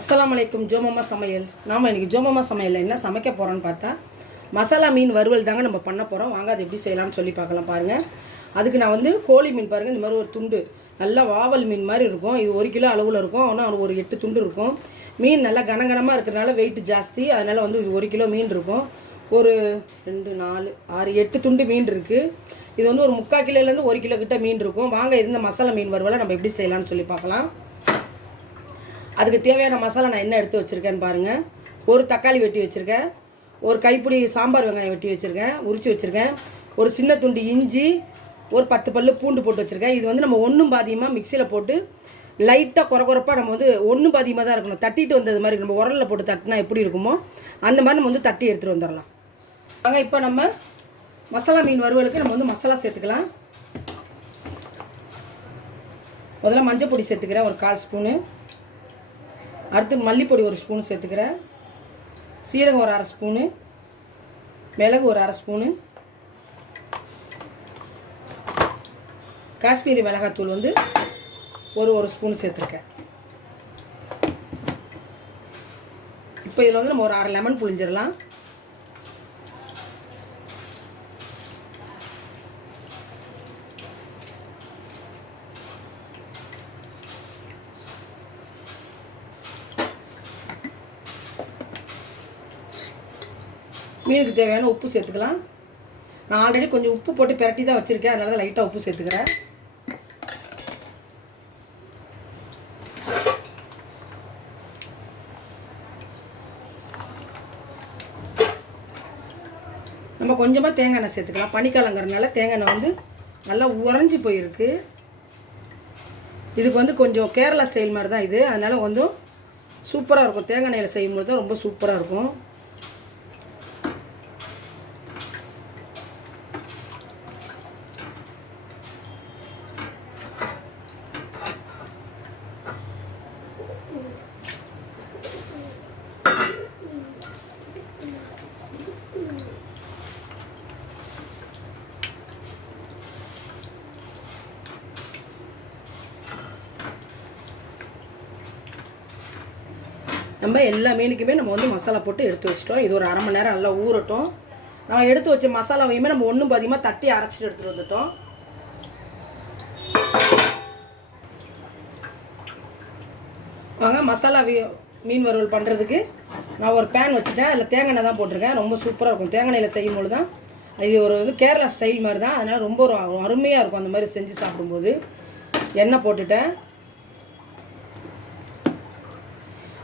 அஸ்லாம் அலைக்கும் ஜோமம்மா சமையல். நாம் இன்றைக்கி ஜோமம்மா சமையலில் என்ன சமைக்க போகிறோன்னு பார்த்தா மசாலா மீன் வறுவல் தாங்க நம்ம பண்ண போகிறோம் வாங்க அது எப்படி செய்யலாம்னு சொல்லி பார்க்கலாம் பாருங்கள் அதுக்கு நான் வந்து கோழி மீன் பாருங்கள் இந்த மாதிரி ஒரு துண்டு. நல்லா வாவல் மீன் மாதிரி இருக்கும். இது ஒரு கிலோ அளவில் இருக்கும். ஆனால் ஒரு எட்டு துண்டு இருக்கும். மீன் நல்லா கனகனமாக இருக்கிறனால வெயிட் ஜாஸ்தி. அதனால் வந்து இது ஒரு கிலோ மீன் இருக்கும். ஒரு ரெண்டு நாலு ஆறு எட்டு துண்டு மீன் இருக்குது இது வந்து ஒரு முக்கால் கிலோலேருந்து ஒரு கிலோ கிட்ட மீன் இருக்கும். வாங்க இருந்த மசாலா மீன் வறுவலை நம்ம எப்படி செய்யலாம்னு சொல்லி பார்க்கலாம். அதுக்கு தேவையான மசாலா நான் என்ன எடுத்து வச்சுருக்கேன்னு பாருங்கள் ஒரு தக்காளி வெட்டி வச்சுருக்கேன். ஒரு கைப்பிடி சாம்பார் வெங்காயம் வெட்டி வச்சுருக்கேன். உரிச்சு வச்சுருக்கேன். ஒரு சின்ன துண்டு இஞ்சி ஒரு பத்து பல்லு பூண்டு போட்டு வச்சுருக்கேன். இது வந்து நம்ம ஒன்றும் பாதியமாக மிக்சியில் போட்டு லைட்டாக குறை குறைப்பாக நம்ம வந்து ஒன்றும் பாதியமாக தான் இருக்கணும். தட்டிட்டு வந்தது மாதிரி நம்ம உரலில் போட்டு தட்டினா எப்படி இருக்குமோ அந்த மாதிரி நம்ம வந்து தட்டி எடுத்துகிட்டு வந்துடலாம். வாங்க இப்போ நம்ம மசாலா மீன் வறுவலுக்கு நம்ம வந்து மசாலா சேர்த்துக்கலாம். முதல்ல மஞ்சள் பொடி சேர்த்துக்கிறேன். ஒரு கால் ஸ்பூனு. அடுத்து மல்லிப்பொடி ஒரு ஸ்பூன் சேர்த்துக்கிறேன். சீரகம் ஒரு அரை ஸ்பூனு. மிளகு ஒரு அரை ஸ்பூனு. காஷ்மீரி மிளகாத்தூள் வந்து ஒரு ஒரு ஸ்பூன் சேர்த்துருக்கேன். இப்போ இதில் வந்து நம்ம ஒரு அரை லெமன் புழிஞ்சிடலாம். மீனுக்கு தேவையான உப்பு சேர்த்துக்கலாம். நான் ஆல்ரெடி கொஞ்சம் உப்பு போட்டு பிரட்டி தான் வச்சுருக்கேன். அதனால தான் லைட்டாக உப்பு சேர்த்துக்கிறேன். நம்ம கொஞ்சமாக தேங்காய் எண்ணெய் சேர்த்துக்கலாம். பனிக்காலங்கிறதுனால தேங்காய் எண்ணெய் வந்து நல்லா உறைஞ்சி போயிருக்கு. இதுக்கு வந்து கொஞ்சம் கேரளா ஸ்டைல் மாதிரி தான் இது. அதனால் கொஞ்சம் சூப்பராக இருக்கும். தேங்காய் எண்ணெயில் செய்யும்போது தான் ரொம்ப சூப்பராக இருக்கும். நம்ம எல்லா மீனுக்குமே நம்ம வந்து மசாலா போட்டு எடுத்து வச்சிட்டோம். இது ஒரு அரை மணி நேரம் நல்லா ஊறட்டும். நம்ம எடுத்து வச்ச மசாலாவையுமே நம்ம ஒன்றும் பாதியமாக தட்டி அரைச்சிட்டு எடுத்துகிட்டு வந்துட்டோம். வாங்க மசாலா மீன் வறுவல் பண்ணுறதுக்கு நான் ஒரு பேன் வச்சுட்டேன். அதில் தேங்காய் எண்ணெய் தான் போட்டிருக்கேன். ரொம்ப சூப்பராக இருக்கும். தேங்காய் எண்ணெயில் செய்யும்போது தான் இது ஒரு வந்து கேரளா ஸ்டைல் மாதிரி தான் அதனால் ரொம்ப ஒரு அருமையாக இருக்கும் அந்த மாதிரி செஞ்சு சாப்பிடும்போது. எண்ணெய் போட்டுட்டேன்.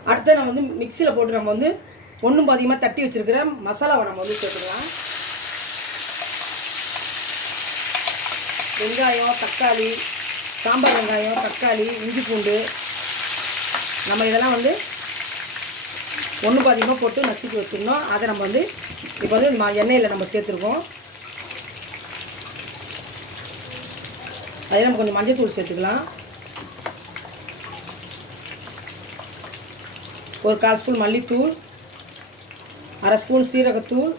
அடுத்து நம்ம வந்து மிக்சியில் போட்டு நம்ம வந்து ஒன்றும் பாதிகமாக தட்டி வச்சிருக்கிற மசாலாவை நம்ம வந்து சேர்த்துக்கலாம். வெங்காயம் தக்காளி சாம்பார் வெங்காயம் தக்காளி இஞ்சி பூண்டு நம்ம இதெல்லாம் வந்து ஒன்று பாதிகமாக போட்டு நசுக்கி வச்சுருந்தோம் அதை நம்ம வந்து இப்போ வந்து ம- எண்ணெயில் நம்ம சேர்த்துருக்கோம். அதில் நம்ம கொஞ்சம் மஞ்சள் தூள் சேர்த்துக்கலாம். ஒரு கால் ஸ்பூன் மல்லித்தூள் அரை ஸ்பூன் சீரகத்தூள்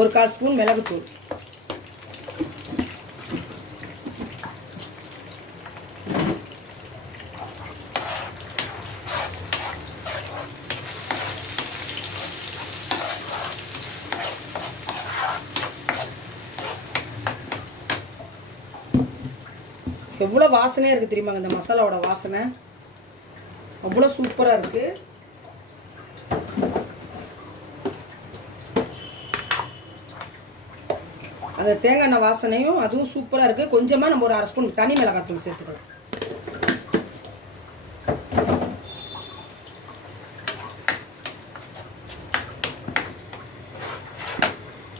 ஒரு கால் ஸ்பூன் மிளகுத்தூள். எவ்வளோ வாசனையாக இருக்குது தெரியுமாங்க இந்த மசாலாவோட வாசனை? அவ்வளோ சூப்பராக இருக்குது அந்த தேங்காய் எண்ணெய் வாசனையும் அதுவும் சூப்பராக இருக்குது கொஞ்சமாக நம்ம ஒரு அரை ஸ்பூன் தனி மிளகாத்தூள் சேர்த்துக்கலாம்.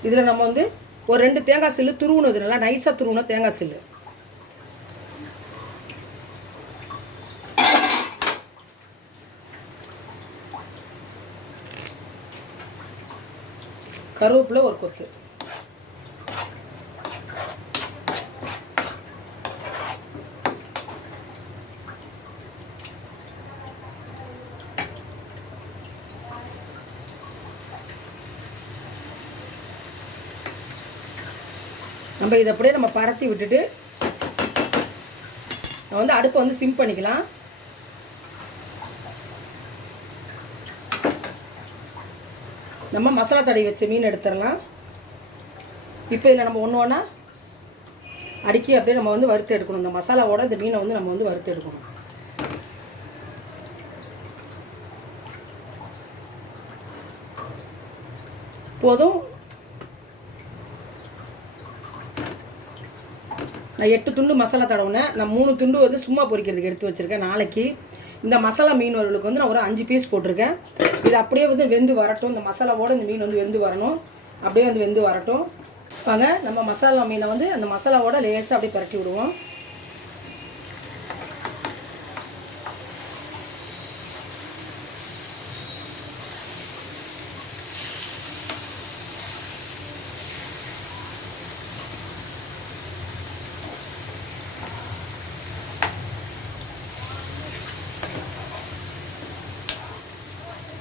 இதில் நம்ம வந்து ஒரு ரெண்டு தேங்காய் சில்லு துருவுனது நல்லா நைஸாக துருவுன தேங்காய் சில்லு. கருவேப்பிலை ஒரு கொத்து. நம்ம இதை அப்படியே நம்ம பரத்தி விட்டுட்டு நம்ம வந்து அடுப்பை வந்து சிம் பண்ணிக்கலாம். நம்ம மசாலா தடவி வச்ச மீன் எடுத்துடலாம். இப்போ இதில் நம்ம ஒன்று ஒன்றா அடுக்கி அப்படியே நம்ம வந்து வறுத்து எடுக்கணும். இந்த மசாலாவோட இந்த மீனை வந்து நம்ம வந்து வறுத்து எடுக்கணும். போதும். நான் எட்டு துண்டு மசாலா தடவுனேன். நான் மூணு துண்டு வந்து சும்மா பொரிக்கிறதுக்கு எடுத்து வச்சுருக்கேன். நாளைக்கு இந்த மசாலா மீன் வறுவலுக்கு வந்து நான் ஒரு அஞ்சு பீஸ் போட்டிருக்கேன். இது அப்படியே வந்து வெந்து வரட்டும். இந்த மசாலாவோட இந்த மீன் வந்து வெந்து வரணும். அப்படியே வந்து வெந்து வரட்டும். வாங்க நம்ம மசாலா மீனை வந்து அந்த மசாலாவோட லேசாக அப்படியே பரட்டி விடுவோம்.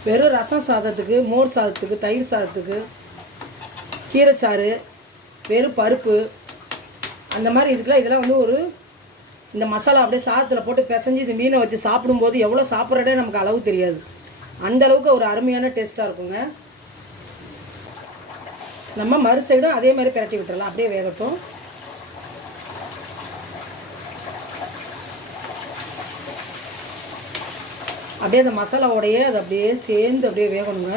வெறும் ரசம் சாதத்துக்கு மோர் சாதத்துக்கு தயிர் சாதத்துக்கு கீரைச்சாறு வெறும் பருப்பு அந்த மாதிரி இதுக்கெலாம் இதெல்லாம் வந்து ஒரு இந்த மசாலா அப்படியே சாதத்தில் போட்டு பிசைஞ்சு இது மீனை வச்சு சாப்பிடும்போது எவ்வளோ சாப்பிட்றதே நமக்கு அளவு தெரியாது. அந்த அளவுக்கு ஒரு அருமையான டேஸ்ட்டாக இருக்குங்க. நம்ம மறு சைடும் அதே மாதிரி பிரட்டி விட்டுறலாம். அப்படியே வேகட்டும். அப்படியே அந்த மசாலாவோடையே அது அப்படியே சேர்ந்து அப்படியே வேகணுங்க.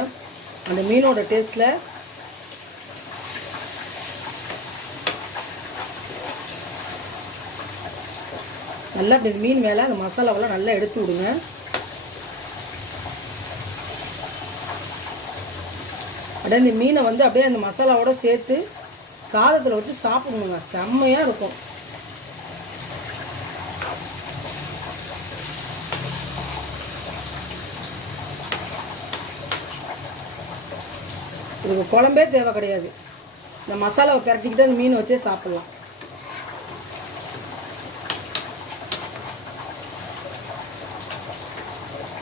அந்த மீனோட டேஸ்ட்டில் நல்லா அப்படி இந்த மீன் மேலே அந்த மசாலாவெல்லாம் நல்லா எடுத்து விடுங்க. அப்படியே இந்த மீனை வந்து அப்படியே அந்த மசாலாவோட சேர்த்து சாதத்தில் வச்சு சாப்பிடுங்க செம்மையாக இருக்கும். இதுக்கு குழம்பே தேவை கிடையாது. இந்த மசாலாவை பிரட்டிக்கிட்டு அந்த மீன் வச்சே சாப்பிட்லாம்.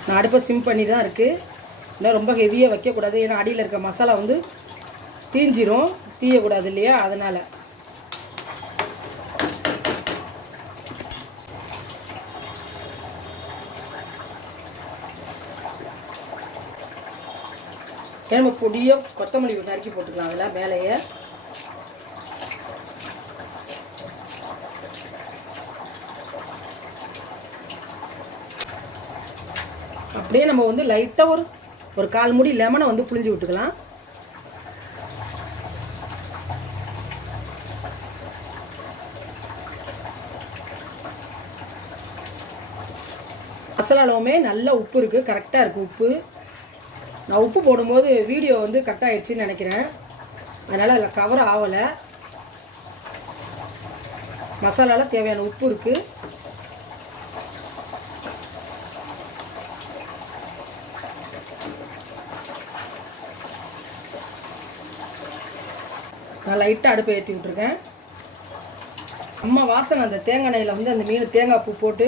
நான் அடுப்பை சிம் பண்ணி தான் இருக்குது இன்னும் ரொம்ப ஹெவியாக வைக்கக்கூடாது. ஏன்னா அடியில் இருக்க மசாலா வந்து தீஞ்சிரும். தீயக்கூடாது இல்லையா? அதனால். நம்ம பொடியாக கொத்தமல்லி நறுக்கி போட்டுக்கலாம். அதில் மேலேயே. அப்படியே நம்ம வந்து லைட்டாக ஒரு ஒரு கால் முடி லெமனை வந்து புளிஞ்சு விட்டுக்கலாம். மசாலாவுமே நல்ல உப்பு இருக்குது கரெக்டாக இருக்குது உப்பு. நான் உப்பு போடும்போது வீடியோ வந்து கட் ஆகிடுச்சின்னு நினைக்கிறேன். அதனால் அதில் கவர் ஆகலை மசாலாவில் தேவையான உப்பு இருக்குது நான் லைட்டாக அடுப்பை ஏற்றி விட்ருக்கேன் அம்மா வாசனை அந்த தேங்காய் எண்ணெயில் வந்து அந்த மீன் தேங்காய் பூ போட்டு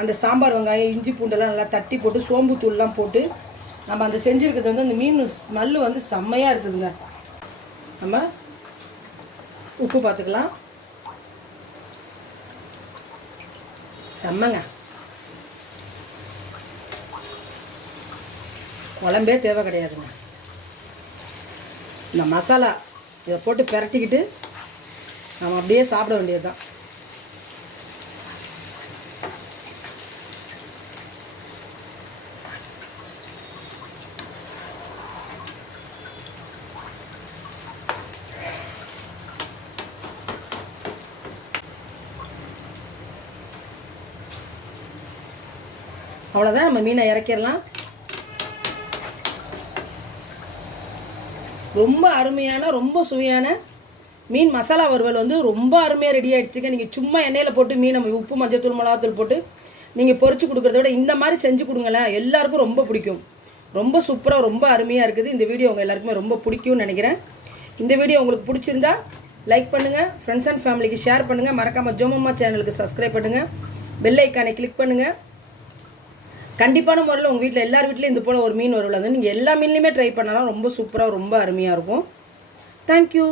அந்த சாம்பார் வெங்காயம் இஞ்சி பூண்டெல்லாம் நல்லா தட்டி போட்டு சோம்பு தூள்லாம் போட்டு நம்ம அந்த செஞ்சுருக்கிறது வந்து அந்த மீன் ஸ்மெல்லு வந்து செம்மையாக இருக்குதுங்க. நம்ம உப்பு பார்த்துக்கலாம் செம்மங்க. குழம்பே தேவை கிடையாதுங்க. இந்த மசாலா இதை போட்டு பிரட்டிக்கிட்டு நம்ம அப்படியே சாப்பிட வேண்டியது தான் அவ்வளோதான் நம்ம மீனை இறக்கிடலாம். ரொம்ப அருமையான ரொம்ப சுவையான மீன் மசாலா வறுவல் வந்து ரொம்ப அருமையாக ரெடி ஆகிடுச்சுங்க நீங்கள் சும்மா எண்ணெயில் போட்டு மீன் நம்ம உப்பு மஞ்சத்தூள் மிளகாத்தூள் போட்டு நீங்கள் பொறிச்சு கொடுக்குறத விட இந்த மாதிரி செஞ்சு கொடுங்களேன். எல்லாருக்கும் ரொம்ப பிடிக்கும். ரொம்ப சூப்பராக ரொம்ப அருமையாக இருக்குது. இந்த வீடியோ உங்கள் எல்லாருக்குமே ரொம்ப பிடிக்கும்னு நினைக்கிறேன். இந்த வீடியோ உங்களுக்கு பிடிச்சிருந்தா லைக் பண்ணுங்கள் ஃப்ரெண்ட்ஸ் அண்ட் ஃபேமிலிக்கு ஷேர் பண்ணுங்கள் மறக்காமல் ஜோமம்மா சேனலுக்கு சப்ஸ்கிரைப் பண்ணுங்கள் பெல் ஐக்கானை கிளிக் பண்ணுங்கள் கண்டிப்பான முறையில் உங்கள் வீட்டில் எல்லார் வீட்லேயும் இது போல் ஒரு மீன் வருவில் வந்து நீங்கள் எல்லா மீன்லேயுமே ட்ரை பண்ணலாம். ரொம்ப சூப்பராக ரொம்ப அருமையாக இருக்கும். தேங்க்யூ